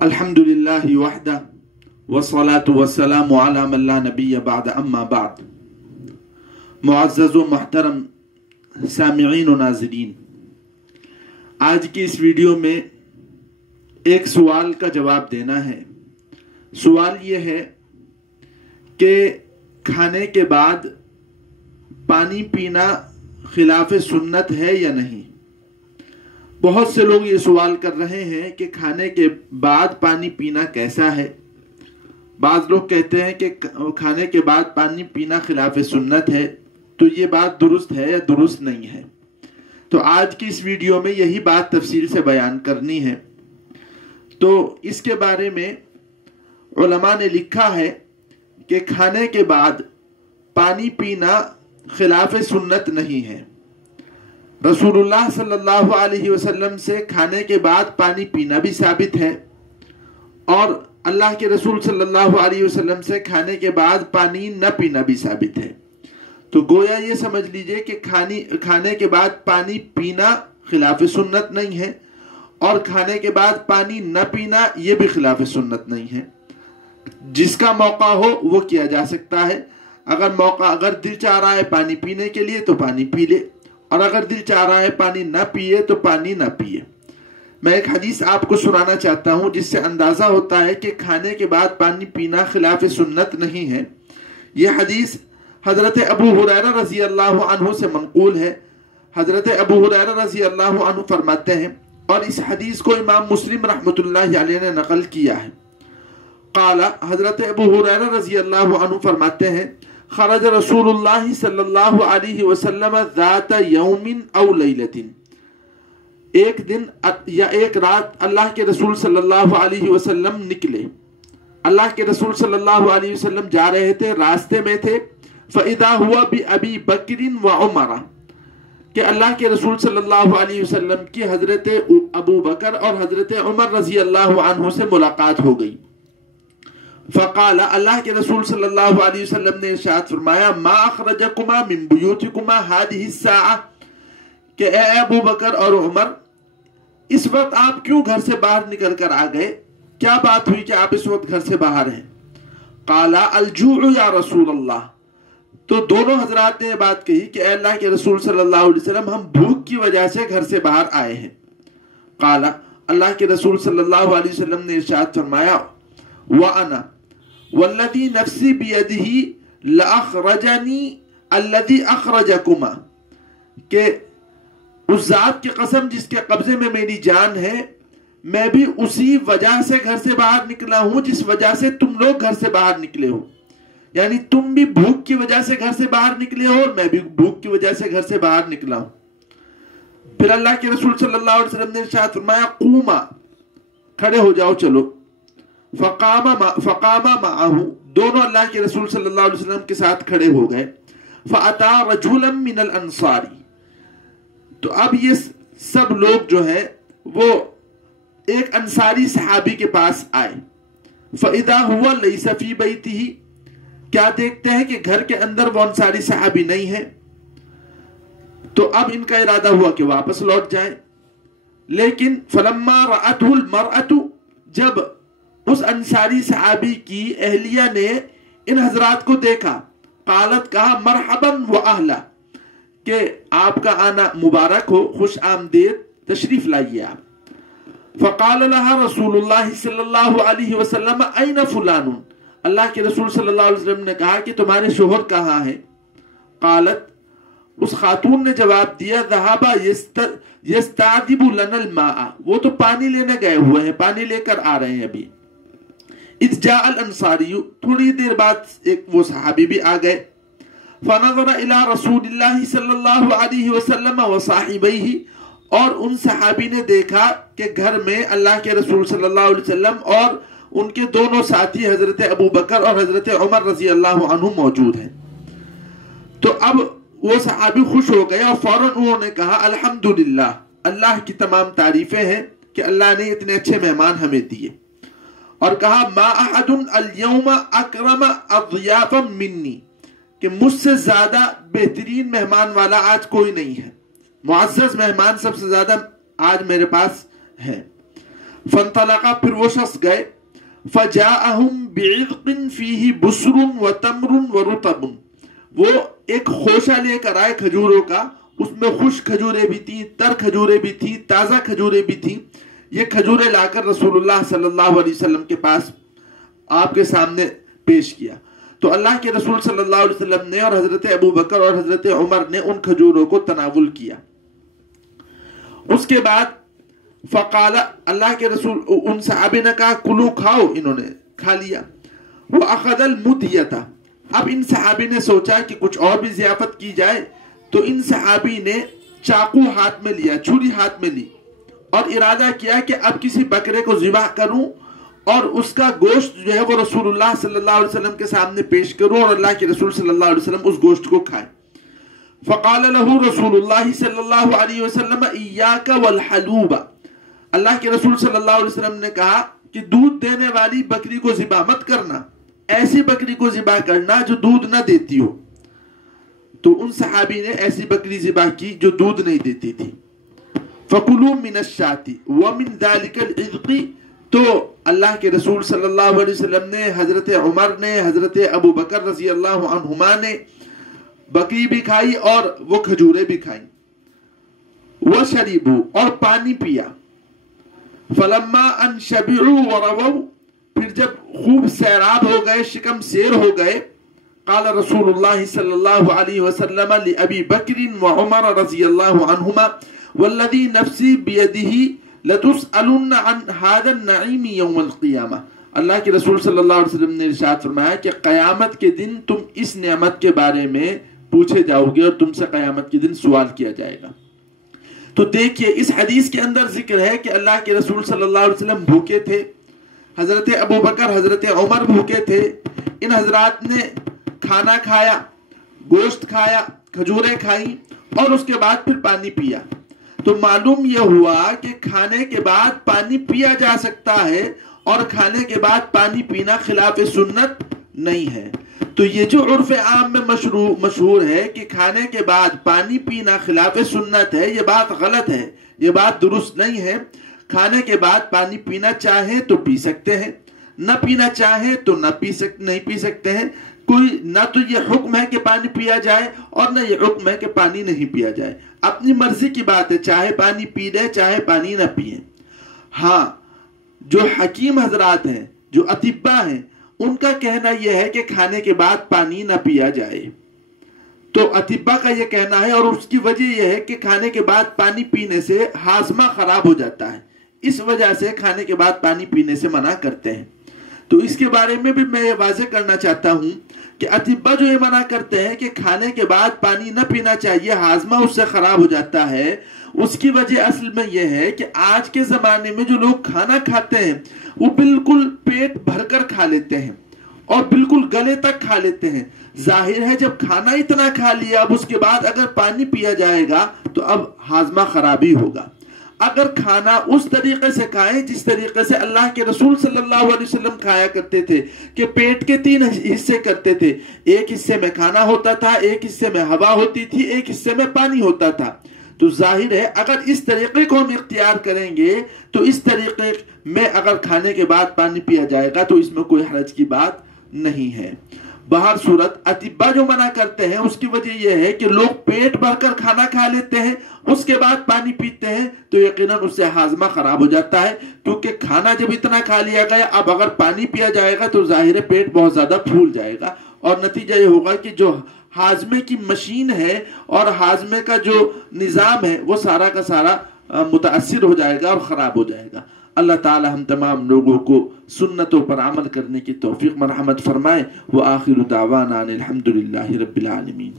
الحمدللہ وحدہ والصلاة والسلام علی من لا نبی بعد اما بعد۔ معزز و محترم سامعین و ناظرین، آج کی اس ویڈیو میں ایک سوال کا جواب دینا ہے۔ سوال یہ ہے کہ کھانے کے بعد پانی پینا خلاف سنت ہے یا نہیں؟ بہت سے لوگ یہ سوال کر رہے ہیں کہ کھانے کے بعد پانی پینا کیسا ہے۔ بعض لوگ کہتے ہیں کہ کھانے کے بعد پانی پینا خلاف سنت ہے، تو یہ بات درست ہے یا درست نہیں ہے؟ تو آج کی اس ویڈیو میں یہی بات تفصیل سے بیان کرنی ہے۔ تو اس کے بارے میں علماء نے لکھا ہے کہ کھانے کے بعد پانی پینا خلاف سنت نہیں ہے۔ رسول اللہ صلی اللہ علیہ وسلم سے کھانے کے بعد پانی پینا بھی ثابت ہے، اور اللہ کے رسول صلی اللہ علیہ وسلم سے کھانے کے بعد پانی نہ پینا بھی ثابت ہے۔ تو گویا یہ سمجھ لیجئے کہ کھانے کے بعد پانی پینا خلاف سنت نہیں ہے، اور کھانے کے بعد پانی نہ پینا یہ بھی خلاف سنت نہیں ہے۔ جس کا موقع ہو وہ کیا جا سکتا ہے۔ اگر دل چاہ رہا ہے پانی پینے کے لیے تو پانی پی لے، اور اگر دل چاہ رہا ہے پانی نہ پیے تو پانی نہ پیے۔ میں ایک حدیث آپ کو سنانا چاہتا ہوں جس سے اندازہ ہوتا ہے کہ کھانے کے بعد پانی پینا خلاف سنت نہیں ہے۔ یہ حدیث حضرت ابو ہریرہ رضی اللہ عنہ سے منقول ہے۔ حضرت ابو ہریرہ رضی اللہ عنہ فرماتے ہیں، اور اس حدیث کو امام مسلم رحمۃ اللہ علیہ نے نقل کیا ہے۔ قال، حضرت ابو ہریرہ رضی اللہ عنہ فرماتے ہیں، خرج رسول اللہ صلی اللہ علیہ وسلم ذات یوم او لیلۃ، ایک دن یا ایک رات اللہ کے رسول صلی اللہ علیہ وسلم نکلے۔ اللہ کے رسول صلی اللہ علیہ وسلم جا رہے تھے، راستے میں تھے۔ فَإِذَا هُوَ بِأَبِي بَكْرٍ وَعُمَرَ، کہ اللہ کے رسول صلی اللہ علیہ وسلم کی حضرت ابو بکر اور حضرت عمر رضی اللہ عنہ سے ملاقات ہو گئی۔ فقال، اللہ کے رسول صلی اللہ علیہ وسلم نے ارشاد فرمایا، ما اخرجکما من بیوتکما هذه الساعة، کہ اے ابو بکر اور عمر، اس وقت آپ کیوں گھر سے باہر نکل کر آ گئے؟ کیا بات ہوئی کہ آپ اس وقت گھر سے باہر ہیں؟ قال الجوع یا رسول اللہ، تو دونوں حضرات نے یہ بات کہی کہ اے اللہ کے رسول صلی اللہ علیہ وسلم، ہم بھوک کی وجہ سے گھر سے باہر آئے ہیں۔ قال، اللہ کے رسول صلی اللہ علیہ وسلم نے ارشاد فرمایا، وَأَنَا وَالَّذِي نَفْسِي بِيَدِهِ لَأَخْرَجَنِي الَّذِي أَخْرَجَكُمَا، کہ اس ذات کی قسم جس کے قبضے میں میری جان ہے، میں بھی اسی وجہ سے گھر سے باہر نکلا ہوں جس وجہ سے تم لوگ گھر سے باہر نکلے ہو۔ یعنی تم بھی بھوک کی وجہ سے گھر سے باہر نکلے ہو، اور میں بھی بھوک کی وجہ سے گھر سے باہر نکلا ہوں۔ پھر اللہ کے رسول صلی اللہ علیہ وسلم نے ارشاد فرمایا، قوما، کھڑے ہو جاؤ، چلو۔ فقام معه، دونوں اللہ کے رسول صلی اللہ علیہ وسلم کے ساتھ کھڑے ہو گئے۔ فَأَتَى رَجُولًا مِّنَ الْأَنصَارِ، تو اب یہ سب لوگ جو ہیں وہ ایک انصاری صحابی کے پاس آئے۔ فَإِذَا هُوَ لَيْسَ فِي بَيْتِهِ، کیا دیکھتے ہیں کہ گھر کے اندر وہ انصاری صحابی نہیں ہے۔ تو اب ان کا ارادہ ہوا کہ واپس لوٹ جائیں، لیکن فَلَمَّا رَأَتْهُ الْمَرْأَةُ، جب اس انصاری صحابی کی اہلیہ نے ان حضرات کو دیکھا، قالت، کہا، مرحباً وَأَهْلًا، کہ آپ کا آنا مبارک ہو، خوش آمدید، تشریف لائیے آپ۔ فقال لها رسول اللہ صلی اللہ علیہ وسلم، أين فلان، اللہ کے رسول صلی اللہ علیہ وسلم نے کہا کہ تمہارے شوہر کہاں ہیں؟ قالت، اس خاتون نے جواب دیا، ذهب يستعذب لنا الماء، وہ تو پانی لینے گئے ہوئے ہیں، پانی لے کر آ رہے ہیں ابھی۔ اذ جاء الانصاری، تھوڑی دیر بعد ایک وہ صحابی بھی آ گئے۔ فنظر الى رسول اللہ صلی اللہ علیہ وسلم وصاحبیہ، اور ان صحابی نے دیکھا کہ گھر میں اللہ کے رسول صلی اللہ علیہ وسلم اور ان کے دونوں ساتھی حضرت ابو بکر اور حضرت عمر رضی اللہ عنہ موجود ہیں۔ تو اب وہ صحابی خوش ہو گئے، اور فوراً انہوں نے کہا، الحمدللہ، اللہ کی تمام تعریفیں ہیں کہ اللہ نے اتنے اچھے مہمان ہمیں دیے، اور کہا، ما احد اليوم اکرم اضیافا منی، کہ مجھ سے زیادہ بہترین مہمان والا آج کوئی نہیں ہے، معزز مہمان سب سے زیادہ آج میرے پاس ہے۔ فانطلقا، پھر وہ شخص گئے، فجاءہم بعذق فیہ بسر وتمر ورطب، وہ ایک خوشہ لے کر آئے کھجوروں کا، اس میں خشک کھجوریں بھی تھیں، تر کھجوریں بھی تھیں، تازہ کھجوریں بھی تھیں۔ یہ کھجوریں لا کر رسول اللہ صلی اللہ علیہ وسلم کے پاس آپ کے سامنے پیش کیا، تو اللہ کے رسول صلی اللہ علیہ وسلم نے اور حضرت ابو بکر اور حضرت عمر نے ان کھجوروں کو تناول کیا۔ اس کے بعد فقال، اللہ کے رسول ان صحابہ نے کہا کلو، کھاؤ، انہوں نے کھا لیا۔ وَأَخَذَ الْمُدْيَةَ، اب ان صحابی نے سوچا کہ کچھ اور بھی ضیافت کی جائے، تو ان صحابی نے چاقو ہاتھ میں لیا، چھری ہاتھ میں لی، اور ارادہ کیا کہ اب کسی بکرے کو ذبح کروں اور اس کا گوشت جو ہے وہ رسول اللہ صلی اللہ علیہ وسلم کے سامنے پیش کروں، اور اللہ کے رسول صلی اللہ علیہ وسلم اس گوشت کو کھائیں۔ فقال له رسول اللہ صلی اللہ علیہ وسلم ایاک والحلوب، اللہ کے رسول صلی اللہ علیہ وسلم نے کہا کہ دودھ دینے والی بکری کو ذبح مت کرنا، ایسی بکری کو ذبح کرنا جو دودھ نہ دیتی ہو۔ تو ان صحابی نے ایسی بکری ذبح کی جو دودھ نہیں دیتی تھی۔ فَقُلُوا مِنَ الشَّاةِ وَمِنْ ذَلِكَ الْعِذْقِ، تو اللہ کے رسول صلی اللہ علیہ وسلم نے، حضرت عمر نے، حضرت ابو بکر رضی اللہ عنہما نے بکری بھی کھائی اور وہ کھجوریں بھی کھائیں۔ وَشَرِبُوا، اور پانی پیا۔ فَلَمَّا أَنْ شَبِعُوا وَرَوَوْا، پھر جب خوب سیراب ہو گئے، شکم سیر ہو گئے، قال رسول اللہ صلی اللہ علیہ وسلم لأبی بکر وعمر رضی اللہ عنہما والذی نفسی بیدہ لتسألن عن هذا النعیم یوم القیامہ، اللہ کے رسول صلی اللہ علیہ وسلم نے ارشاد فرمایا کہ قیامت کے دن تم اس نعمت کے بارے میں پوچھے جاؤ گے اور تم سے قیامت کے دن سوال کیا جائے گا۔ تو دیکھیے اس حدیث کے اندر ذکر ہے کہ اللہ کے رسول صلی اللہ علیہ وسلم بھوکے تھے، حضرت ابو بکر حضرت عمر بھوکے تھے، ان حضرات نے کھانا کھایا، گوشت کھایا، کھجوریں کھائیں، اور اس کے بعد پھر پانی پیا۔ تو معلوم یہ ہوا کہ کھانے کے بعد پانی پیا جا سکتا ہے، اور کھانے کے بعد پانی پینا خلاف سنت نہیں ہے۔ تو یہ جو عرف عام میں مشہور ہے کہ کھانے کے بعد پانی پینا خلاف سنت ہے، یہ بات غلط ہے، یہ بات درست نہیں ہے۔ کھانے کے بعد پانی پینا چاہیں تو پی سکتے ہیں، نہ پینا چاہیں تو نہیں پی سکتے ہیں۔ کوئی نہ تو یہ حکم ہے کہ پانی پیا جائے اور نہ یہ حکم ہے کہ پانی نہیں پیا جائے، اپنی مرضی کی بات ہے، چاہے پانی پی لیں چاہے پانی نہ پیئیں۔ ہاں، جو حکیم حضرات ہیں، جو اطباء ہیں، ان کا کہنا یہ ہے کہ کھانے کے بعد پانی نہ پیا جائے۔ تو اطباء کا یہ کہنا ہے، اور اس کی وجہ یہ ہے کہ کھانے کے بعد پانی پینے سے ہاضمہ خراب ہو جاتا ہے، اس وجہ سے کھانے کے بعد پانی پینے سے منع کرتے ہیں۔ تو اس کے بارے میں بھی میں یہ واضح کرنا چاہتا ہوں کہ اطباء جو یہ منع کرتے ہیں کہ کھانے کے بعد پانی نہ پینا چاہیے، ہاضمہ اس سے خراب ہو جاتا ہے، اس کی وجہ اصل میں یہ ہے کہ آج کے زمانے میں جو لوگ کھانا کھاتے ہیں وہ بالکل پیٹ بھر کر کھا لیتے ہیں اور بالکل گلے تک کھا لیتے ہیں۔ ظاہر ہے جب کھانا اتنا کھا لیا، اب اس کے بعد اگر پانی پیا جائے گا تو اب ہاضمہ خرابی ہوگا۔ اگر کھانا اس طریقے سے کھائیں جس طریقے سے اللہ کے رسول صلی اللہ علیہ وسلم کھایا کرتے تھے کہ پیٹ کے 3 حصے کرتے تھے، ایک حصے میں کھانا ہوتا تھا، ایک حصے میں ہوا ہوتی تھی، ایک حصے میں پانی ہوتا تھا، تو ظاہر ہے اگر اس طریقے کو ہم اختیار کریں گے تو اس طریقے میں اگر کھانے کے بعد پانی پیا جائے گا تو اس میں کوئی حرج کی بات نہیں ہے۔ بہر صورت اطباء جو منع کرتے ہیں اس کی وجہ یہ ہے کہ لوگ پیٹ بھر کر کھانا کھا لیتے ہیں، اس کے بعد پانی پیتے ہیں تو یقیناً اس سے ہاضمہ خراب ہو جاتا ہے، کیونکہ کھانا جب اتنا کھا لیا گیا، اب اگر پانی پیا جائے گا تو ظاہر ہے پیٹ بہت زیادہ پھول جائے گا، اور نتیجہ یہ ہوگا کہ جو ہاضمے کی مشین ہے اور ہاضمے کا جو نظام ہے وہ سارا کا سارا متاثر ہو جائے گا اور خراب ہو جائے گا۔ اللہ تعالی ہم تمام لوگوں کو سنتوں پر عمل کرنے کی توفیق مرحمت فرمائے۔ وآخر دعوانا الحمدللہ رب العالمین۔